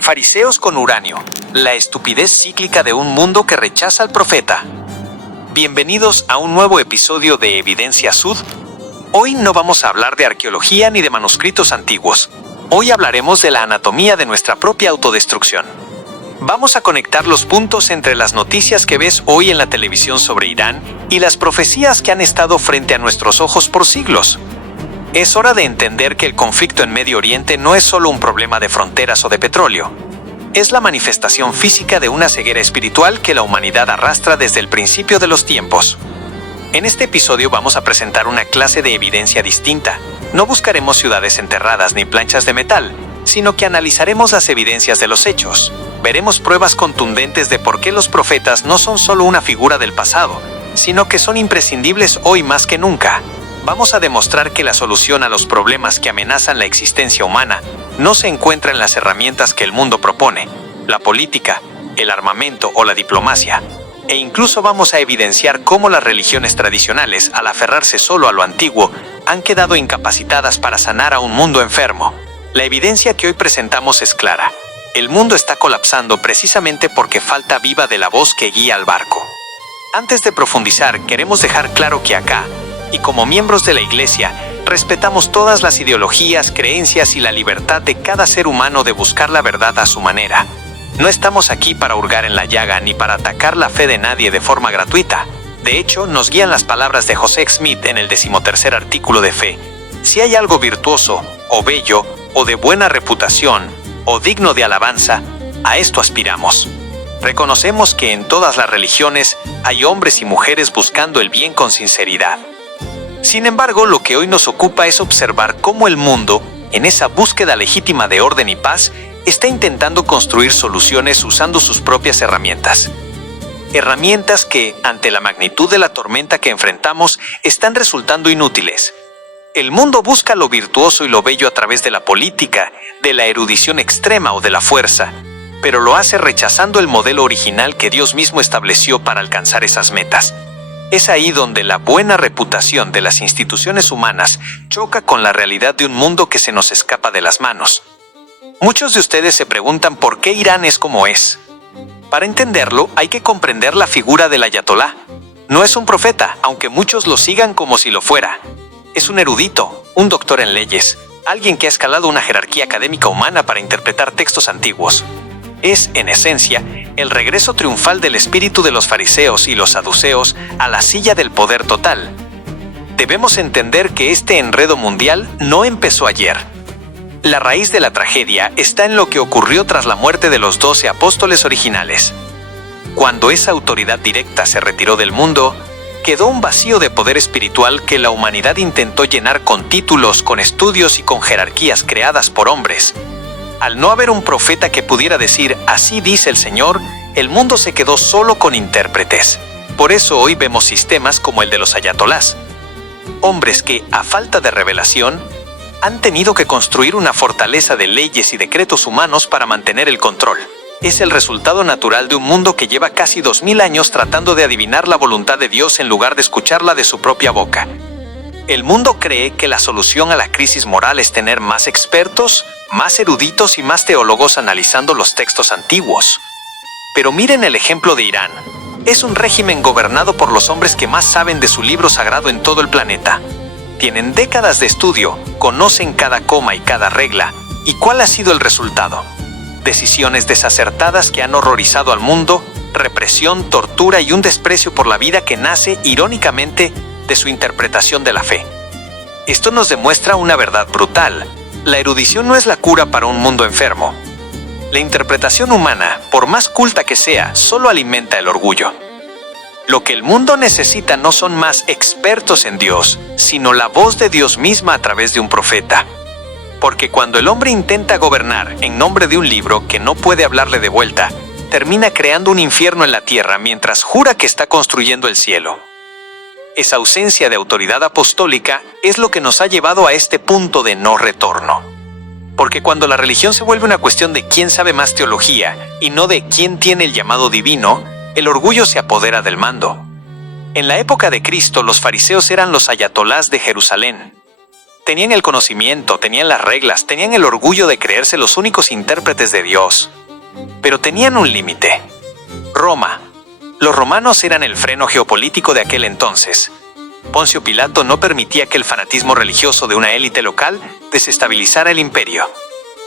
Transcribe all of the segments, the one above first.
Fariseos con uranio, la estupidez cíclica de un mundo que rechaza al profeta. Bienvenidos a un nuevo episodio de Evidencia Sud. Hoy no vamos a hablar de arqueología ni de manuscritos antiguos. Hoy hablaremos de la anatomía de nuestra propia autodestrucción. Vamos a conectar los puntos entre las noticias que ves hoy en la televisión sobre Irán y las profecías que han estado frente a nuestros ojos por siglos. Es hora de entender que el conflicto en Medio Oriente no es solo un problema de fronteras o de petróleo. Es la manifestación física de una ceguera espiritual que la humanidad arrastra desde el principio de los tiempos. En este episodio vamos a presentar una clase de evidencia distinta. No buscaremos ciudades enterradas ni planchas de metal, sino que analizaremos las evidencias de los hechos. Veremos pruebas contundentes de por qué los profetas no son solo una figura del pasado, sino que son imprescindibles hoy más que nunca. Vamos a demostrar que la solución a los problemas que amenazan la existencia humana no se encuentra en las herramientas que el mundo propone, la política, el armamento o la diplomacia. E incluso vamos a evidenciar cómo las religiones tradicionales, al aferrarse solo a lo antiguo, han quedado incapacitadas para sanar a un mundo enfermo. La evidencia que hoy presentamos es clara. El mundo está colapsando precisamente porque falta viva de la voz que guía al barco. Antes de profundizar, queremos dejar claro que acá, y como miembros de la Iglesia, respetamos todas las ideologías, creencias y la libertad de cada ser humano de buscar la verdad a su manera. No estamos aquí para hurgar en la llaga ni para atacar la fe de nadie de forma gratuita. De hecho, nos guían las palabras de José Smith en el 13º artículo de fe. Si hay algo virtuoso, o bello, o de buena reputación, o digno de alabanza, a esto aspiramos. Reconocemos que en todas las religiones hay hombres y mujeres buscando el bien con sinceridad. Sin embargo, lo que hoy nos ocupa es observar cómo el mundo, en esa búsqueda legítima de orden y paz, está intentando construir soluciones usando sus propias herramientas. Herramientas que, ante la magnitud de la tormenta que enfrentamos, están resultando inútiles. El mundo busca lo virtuoso y lo bello a través de la política, de la erudición extrema o de la fuerza, pero lo hace rechazando el modelo original que Dios mismo estableció para alcanzar esas metas. Es ahí donde la buena reputación de las instituciones humanas choca con la realidad de un mundo que se nos escapa de las manos. Muchos de ustedes se preguntan por qué Irán es como es. Para entenderlo, hay que comprender la figura del ayatolá. No es un profeta, aunque muchos lo sigan como si lo fuera. Es un erudito, un doctor en leyes, alguien que ha escalado una jerarquía académica humana para interpretar textos antiguos. Es, en esencia, el regreso triunfal del espíritu de los fariseos y los saduceos a la silla del poder total. Debemos entender que este enredo mundial no empezó ayer. La raíz de la tragedia está en lo que ocurrió tras la muerte de los 12 apóstoles originales. Cuando esa autoridad directa se retiró del mundo, quedó un vacío de poder espiritual que la humanidad intentó llenar con títulos, con estudios y con jerarquías creadas por hombres. Al no haber un profeta que pudiera decir, así dice el Señor, el mundo se quedó solo con intérpretes. Por eso hoy vemos sistemas como el de los ayatolás. Hombres que, a falta de revelación, han tenido que construir una fortaleza de leyes y decretos humanos para mantener el control. Es el resultado natural de un mundo que lleva casi 2000 años tratando de adivinar la voluntad de Dios en lugar de escucharla de su propia boca. El mundo cree que la solución a la crisis moral es tener más expertos, más eruditos y más teólogos analizando los textos antiguos. Pero miren el ejemplo de Irán. Es un régimen gobernado por los hombres que más saben de su libro sagrado en todo el planeta. Tienen décadas de estudio, conocen cada coma y cada regla. ¿Y cuál ha sido el resultado? Decisiones desacertadas que han horrorizado al mundo, represión, tortura y un desprecio por la vida que nace, irónicamente, de su interpretación de la fe. Esto nos demuestra una verdad brutal. La erudición no es la cura para un mundo enfermo. La interpretación humana, por más culta que sea, solo alimenta el orgullo. Lo que el mundo necesita no son más expertos en Dios, sino la voz de Dios misma a través de un profeta. Porque cuando el hombre intenta gobernar en nombre de un libro que no puede hablarle de vuelta, termina creando un infierno en la tierra mientras jura que está construyendo el cielo. Esa ausencia de autoridad apostólica es lo que nos ha llevado a este punto de no retorno. Porque cuando la religión se vuelve una cuestión de quién sabe más teología y no de quién tiene el llamado divino, el orgullo se apodera del mando. En la época de Cristo, los fariseos eran los ayatolás de Jerusalén. Tenían el conocimiento, tenían las reglas, tenían el orgullo de creerse los únicos intérpretes de Dios. Pero tenían un límite. Roma. Los romanos eran el freno geopolítico de aquel entonces. Poncio Pilato no permitía que el fanatismo religioso de una élite local desestabilizara el imperio.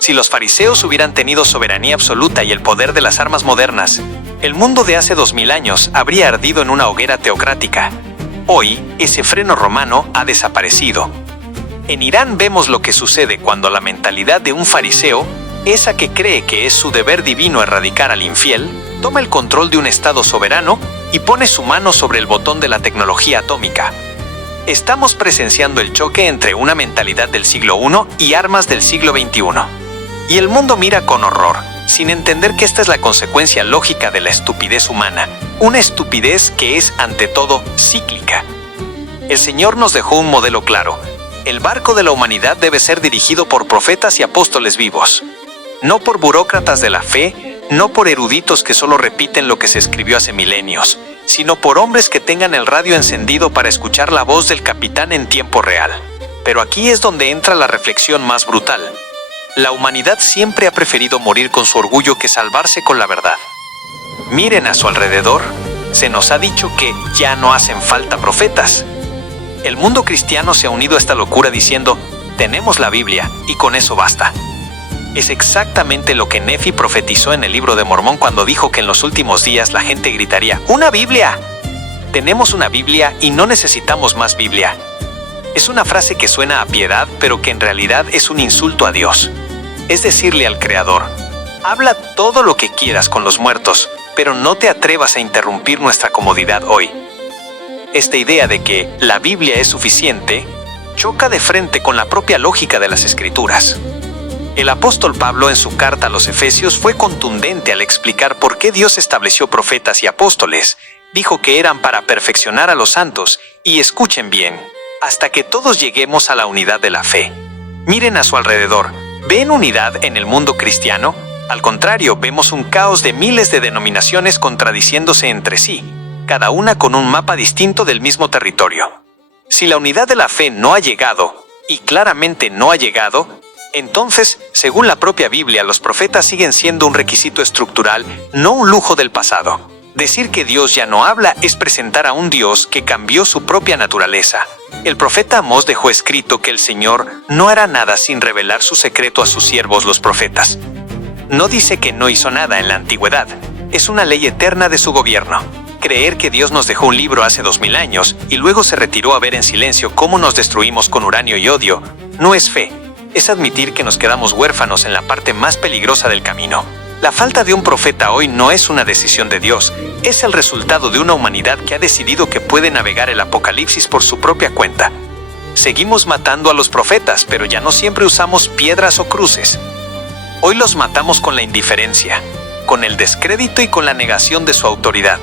Si los fariseos hubieran tenido soberanía absoluta y el poder de las armas modernas, el mundo de hace 2000 años habría ardido en una hoguera teocrática. Hoy, ese freno romano ha desaparecido. En Irán vemos lo que sucede cuando la mentalidad de un fariseo, esa que cree que es su deber divino erradicar al infiel, toma el control de un estado soberano y pone su mano sobre el botón de la tecnología atómica. Estamos presenciando el choque entre una mentalidad del siglo I y armas del siglo XXI. Y el mundo mira con horror, sin entender que esta es la consecuencia lógica de la estupidez humana, una estupidez que es, ante todo, cíclica. El Señor nos dejó un modelo claro. El barco de la humanidad debe ser dirigido por profetas y apóstoles vivos, no por burócratas de la fe, no por eruditos que solo repiten lo que se escribió hace milenios, sino por hombres que tengan el radio encendido para escuchar la voz del capitán en tiempo real. Pero aquí es donde entra la reflexión más brutal. La humanidad siempre ha preferido morir con su orgullo que salvarse con la verdad. Miren a su alrededor. Se nos ha dicho que ya no hacen falta profetas. El mundo cristiano se ha unido a esta locura diciendo, tenemos la Biblia y con eso basta. Es exactamente lo que Nefi profetizó en el libro de Mormón cuando dijo que en los últimos días la gente gritaría, ¡una Biblia! Tenemos una Biblia y no necesitamos más Biblia. Es una frase que suena a piedad, pero que en realidad es un insulto a Dios. Es decirle al Creador, habla todo lo que quieras con los muertos, pero no te atrevas a interrumpir nuestra comodidad hoy. Esta idea de que la Biblia es suficiente choca de frente con la propia lógica de las Escrituras. El apóstol Pablo en su carta a los Efesios fue contundente al explicar por qué Dios estableció profetas y apóstoles. Dijo que eran para perfeccionar a los santos, y escuchen bien, hasta que todos lleguemos a la unidad de la fe. Miren a su alrededor. ¿Ven unidad en el mundo cristiano? Al contrario, vemos un caos de miles de denominaciones contradiciéndose entre sí, cada una con un mapa distinto del mismo territorio. Si la unidad de la fe no ha llegado, y claramente no ha llegado, entonces, según la propia Biblia, los profetas siguen siendo un requisito estructural, no un lujo del pasado. Decir que Dios ya no habla es presentar a un Dios que cambió su propia naturaleza. El profeta Amós dejó escrito que el Señor no hará nada sin revelar su secreto a sus siervos los profetas. No dice que no hizo nada en la antigüedad. Es una ley eterna de su gobierno. Creer que Dios nos dejó un libro hace 2000 años y luego se retiró a ver en silencio cómo nos destruimos con uranio y odio, no es fe. Es admitir que nos quedamos huérfanos en la parte más peligrosa del camino. La falta de un profeta hoy no es una decisión de Dios, es el resultado de una humanidad que ha decidido que puede navegar el Apocalipsis por su propia cuenta. Seguimos matando a los profetas, pero ya no siempre usamos piedras o cruces. Hoy los matamos con la indiferencia, con el descrédito y con la negación de su autoridad.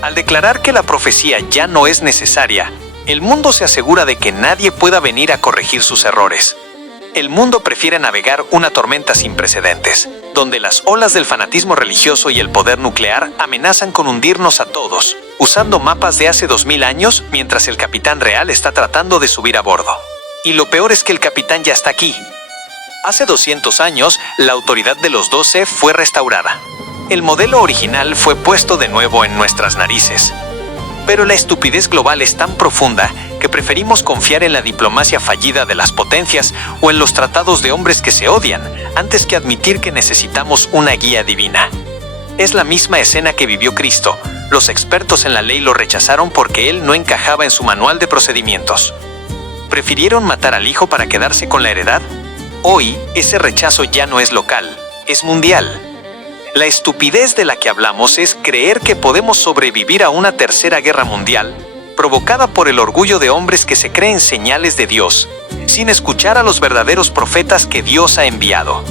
Al declarar que la profecía ya no es necesaria, el mundo se asegura de que nadie pueda venir a corregir sus errores. El mundo prefiere navegar una tormenta sin precedentes, donde las olas del fanatismo religioso y el poder nuclear amenazan con hundirnos a todos, usando mapas de hace 2000 años mientras el capitán real está tratando de subir a bordo. Y lo peor es que el capitán ya está aquí. Hace 200 años, la autoridad de los 12 fue restaurada. El modelo original fue puesto de nuevo en nuestras narices. Pero la estupidez global es tan profunda que preferimos confiar en la diplomacia fallida de las potencias o en los tratados de hombres que se odian, antes que admitir que necesitamos una guía divina. Es la misma escena que vivió Cristo. Los expertos en la ley lo rechazaron porque él no encajaba en su manual de procedimientos. ¿Prefirieron matar al hijo para quedarse con la heredad? Hoy, ese rechazo ya no es local, es mundial. La estupidez de la que hablamos es creer que podemos sobrevivir a una tercera guerra mundial, provocada por el orgullo de hombres que se creen señales de Dios, sin escuchar a los verdaderos profetas que Dios ha enviado.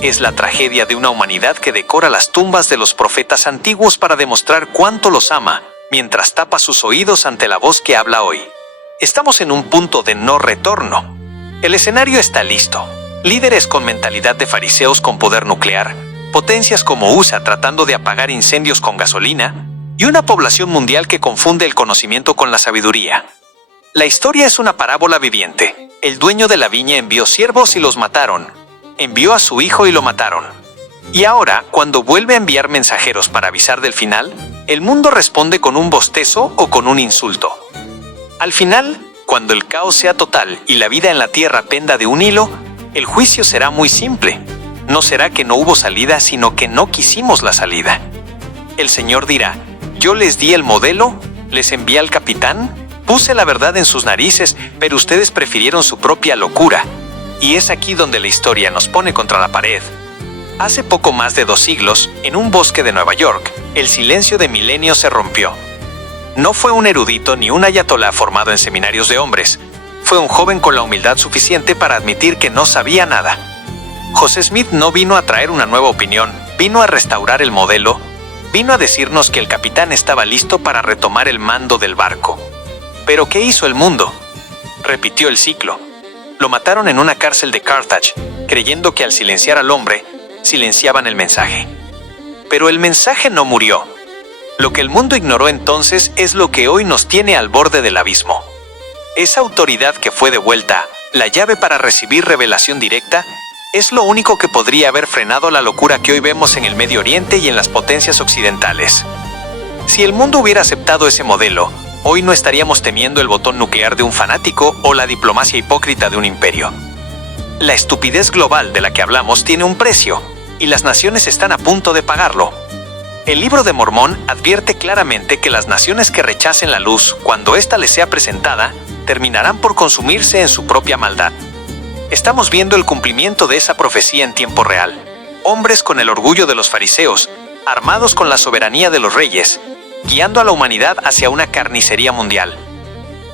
Es la tragedia de una humanidad que decora las tumbas de los profetas antiguos para demostrar cuánto los ama, mientras tapa sus oídos ante la voz que habla hoy. Estamos en un punto de no retorno. El escenario está listo. Líderes con mentalidad de fariseos con poder nuclear, potencias como USA tratando de apagar incendios con gasolina, y una población mundial que confunde el conocimiento con la sabiduría. La historia es una parábola viviente. El dueño de la viña envió siervos y los mataron. Envió a su hijo y lo mataron. Y ahora, cuando vuelve a enviar mensajeros para avisar del final, el mundo responde con un bostezo o con un insulto. Al final, cuando el caos sea total y la vida en la tierra penda de un hilo, el juicio será muy simple. No será que no hubo salida, sino que no quisimos la salida. El Señor dirá: yo les di el modelo, les envié al capitán, puse la verdad en sus narices, pero ustedes prefirieron su propia locura. Y es aquí donde la historia nos pone contra la pared. Hace poco más de 2 siglos, en un bosque de Nueva York, el silencio de milenios se rompió. No fue un erudito ni un ayatolá formado en seminarios de hombres. Fue un joven con la humildad suficiente para admitir que no sabía nada. José Smith no vino a traer una nueva opinión, vino a restaurar el modelo, vino a decirnos que el capitán estaba listo para retomar el mando del barco. ¿Pero qué hizo el mundo? Repitió el ciclo. Lo mataron en una cárcel de Carthage, creyendo que al silenciar al hombre, silenciaban el mensaje. Pero el mensaje no murió. Lo que el mundo ignoró entonces es lo que hoy nos tiene al borde del abismo. Esa autoridad que fue devuelta, la llave para recibir revelación directa, es lo único que podría haber frenado la locura que hoy vemos en el Medio Oriente y en las potencias occidentales. Si el mundo hubiera aceptado ese modelo, hoy no estaríamos temiendo el botón nuclear de un fanático o la diplomacia hipócrita de un imperio. La estupidez global de la que hablamos tiene un precio, y las naciones están a punto de pagarlo. El Libro de Mormón advierte claramente que las naciones que rechacen la luz cuando ésta les sea presentada, terminarán por consumirse en su propia maldad. Estamos viendo el cumplimiento de esa profecía en tiempo real. Hombres con el orgullo de los fariseos, armados con la soberanía de los reyes, guiando a la humanidad hacia una carnicería mundial.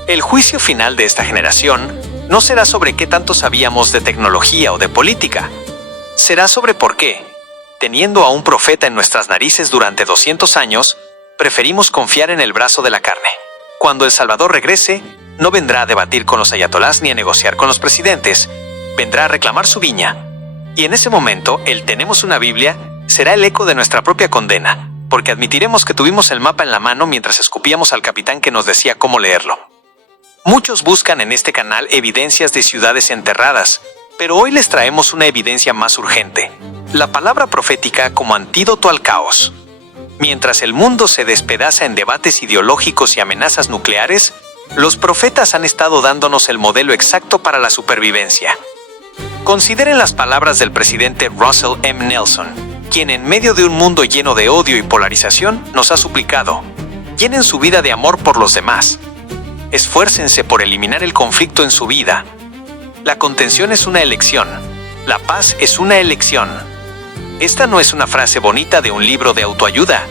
El juicio final de esta generación no será sobre qué tanto sabíamos de tecnología o de política. Será sobre por qué, teniendo a un profeta en nuestras narices durante 200 años, preferimos confiar en el brazo de la carne. Cuando el Salvador regrese, no vendrá a debatir con los ayatolás ni a negociar con los presidentes, vendrá a reclamar su viña. Y en ese momento, el tenemos una Biblia será el eco de nuestra propia condena, porque admitiremos que tuvimos el mapa en la mano mientras escupíamos al capitán que nos decía cómo leerlo. Muchos buscan en este canal evidencias de ciudades enterradas, pero hoy les traemos una evidencia más urgente: la palabra profética como antídoto al caos. Mientras el mundo se despedaza en debates ideológicos y amenazas nucleares, los profetas han estado dándonos el modelo exacto para la supervivencia. Consideren las palabras del presidente Russell M. Nelson, quien en medio de un mundo lleno de odio y polarización nos ha suplicado: llenen su vida de amor por los demás. Esfuércense por eliminar el conflicto en su vida. La contención es una elección. La paz es una elección. Esta no es una frase bonita de un libro de autoayuda.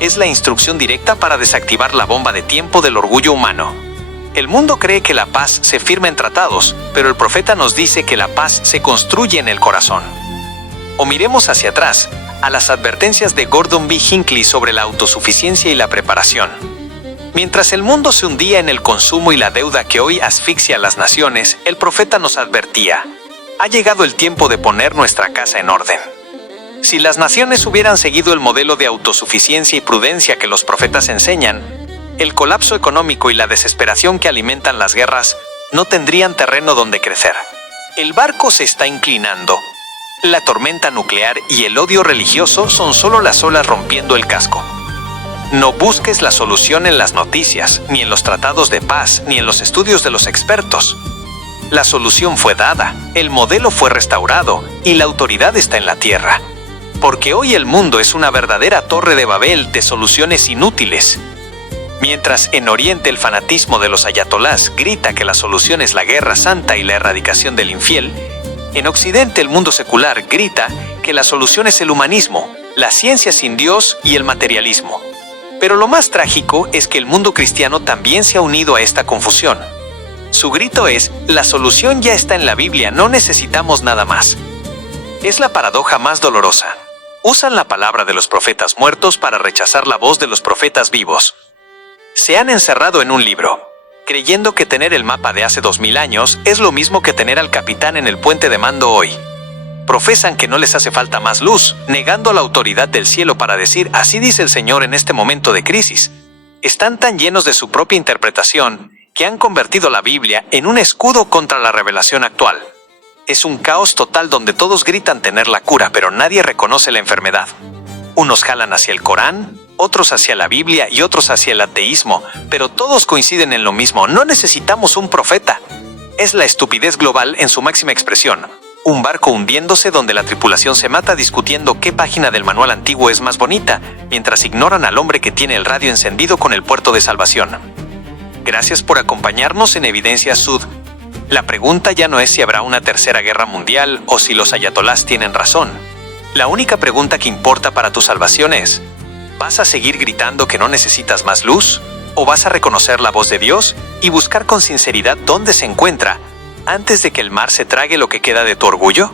Es la instrucción directa para desactivar la bomba de tiempo del orgullo humano. El mundo cree que la paz se firma en tratados, pero el profeta nos dice que la paz se construye en el corazón. O miremos hacia atrás, a las advertencias de Gordon B. Hinckley sobre la autosuficiencia y la preparación. Mientras el mundo se hundía en el consumo y la deuda que hoy asfixia a las naciones, el profeta nos advertía: ha llegado el tiempo de poner nuestra casa en orden. Si las naciones hubieran seguido el modelo de autosuficiencia y prudencia que los profetas enseñan, el colapso económico y la desesperación que alimentan las guerras no tendrían terreno donde crecer. El barco se está inclinando. La tormenta nuclear y el odio religioso son solo las olas rompiendo el casco. No busques la solución en las noticias, ni en los tratados de paz, ni en los estudios de los expertos. La solución fue dada, el modelo fue restaurado y la autoridad está en la tierra. Porque hoy el mundo es una verdadera torre de Babel de soluciones inútiles. Mientras en Oriente el fanatismo de los ayatolás grita que la solución es la guerra santa y la erradicación del infiel, en Occidente el mundo secular grita que la solución es el humanismo, la ciencia sin Dios y el materialismo. Pero lo más trágico es que el mundo cristiano también se ha unido a esta confusión. Su grito es: la solución ya está en la Biblia, no necesitamos nada más. Es la paradoja más dolorosa. Usan la palabra de los profetas muertos para rechazar la voz de los profetas vivos. Se han encerrado en un libro, creyendo que tener el mapa de hace 2000 años es lo mismo que tener al capitán en el puente de mando hoy. Profesan que no les hace falta más luz, negando la autoridad del cielo para decir: así dice el Señor en este momento de crisis. Están tan llenos de su propia interpretación que han convertido la Biblia en un escudo contra la revelación actual. Es un caos total donde todos gritan tener la cura, pero nadie reconoce la enfermedad. Unos jalan hacia el Corán, otros hacia la Biblia y otros hacia el ateísmo, pero todos coinciden en lo mismo: no necesitamos un profeta. Es la estupidez global en su máxima expresión. Un barco hundiéndose donde la tripulación se mata discutiendo qué página del manual antiguo es más bonita, mientras ignoran al hombre que tiene el radio encendido con el puerto de salvación. Gracias por acompañarnos en Evidencia Sud. La pregunta ya no es si habrá una tercera guerra mundial o si los ayatolás tienen razón. La única pregunta que importa para tu salvación es: ¿vas a seguir gritando que no necesitas más luz? ¿O vas a reconocer la voz de Dios y buscar con sinceridad dónde se encuentra antes de que el mar se trague lo que queda de tu orgullo?